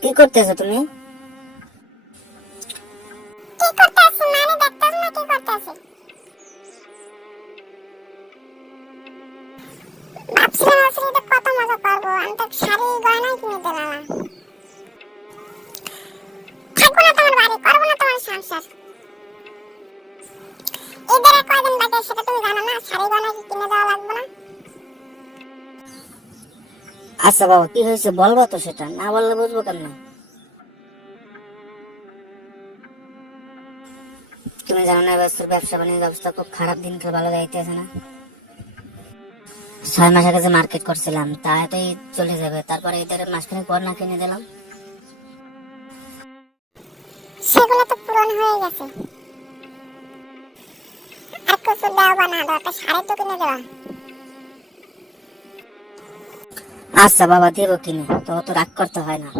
কি করতেছো তুমি? কি করতেছি মানে দেখতেছ না কি করতেছি? ভাবছিলাম আসলে কত মজা করবো, আমি তো শাড়ি গয়নাই কিনে দিলাম না। থাকবো না তোমার বাড়ি, করবো না তোমার সংসার। ঈদের আর কয়দিন বাকি সেটা তুমি জানো না? শাড়ি গয়না কি কিনে দেওয়া লাগবে না? আচ্ছা বাবা, কি হয়েছে বলবো তো, সেটা না বললে বুঝবো কেমন? তুমি জানো না এবার ব্যবসা বাণিজ্য অবস্থা খুব খারাপ, দিনকাল ভালো যাইতেছে না। 6 মাস আগে যে মার্কেট করছিলাম তাতেই চলে যাবে, তারপরে ঈদের মাসখানেক পর না কিনে দিলাম। সেগুলো তো পূরণ হয়ে গেছে। আর কিছু দেওয়া না দাও, একটা শাড়ি তো কিনে দেওয়া। আচ্ছা বাবা, দেবো কিনে, তো অত রাগ করতে হয় না।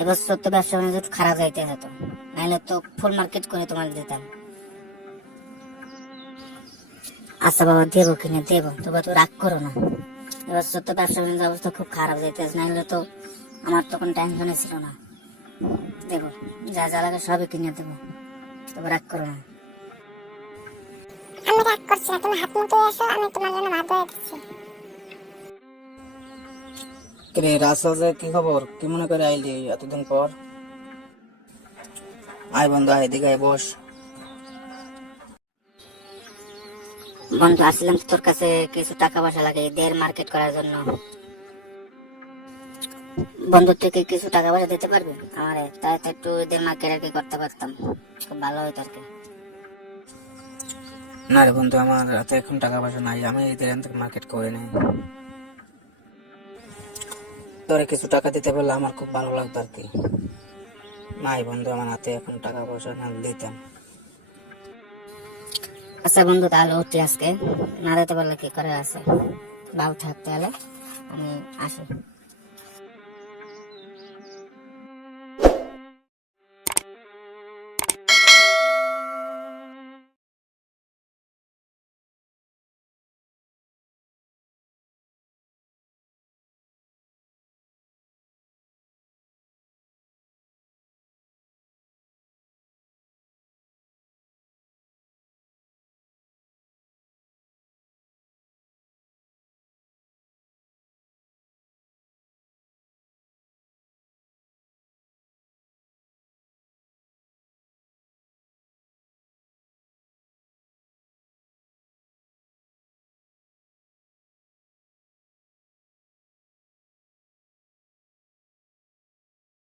এবছর তো ব্যবসা বাণিজ্য একটু খারাপ যাইতেছে, তো নাইলে তো ফুল মার্কেট করে তোমার দিতাম। আচ্ছা বাবা, দেবো কিনে দেবো, তবে তো রাগ করো না। এবছর তো ব্যবসা বাণিজ্য অবস্থা খুব খারাপ যাইতেছে, নাইলে তো আমার তখন টেনশনে ছিল না। দেবো, যা যা লাগে সবই কিনে দেবো, তবে রাগ করো না। আমি রাগ করছি না, তুমি হাত মুখ ধুয়ে এসো, আমি তোমার জন্য ভাত ধুয়ে দিচ্ছি। রে রাসেল, যে কি খবর? কি মনে করে আইলি এতদিন পর? আয় বন্ধু, আয় এদিকে আয়, বস। বন্ধু, আসলাম তোর কাছে কিছু টাকা পয়সা লাগে ঈদের মার্কেট করার জন্য। বন্ধু থেকে কিছু টাকা পয়সা দিতে পারবি আমারে? তাই তো একটু ঈদের মার্কেট আর কি করতে পারতাম, খুব ভালো হইতো আর কি। না রে বন্ধু, আমার হাতে এখন টাকা পয়সা নাই, আমি এদের এখান থেকে মার্কেট করে নাই। তোরে কিছু টাকা দিতে পারলে আমার খুব ভালো লাগতো আর কি। নাই বন্ধু, আমার হাতে এখন টাকা পয়সা না, দিতাম। আচ্ছা বন্ধু, তাহলে উঠি আজকে, না দিতে পারলে কি করে আছে। ভালো থাকতে হলে আমি আসি।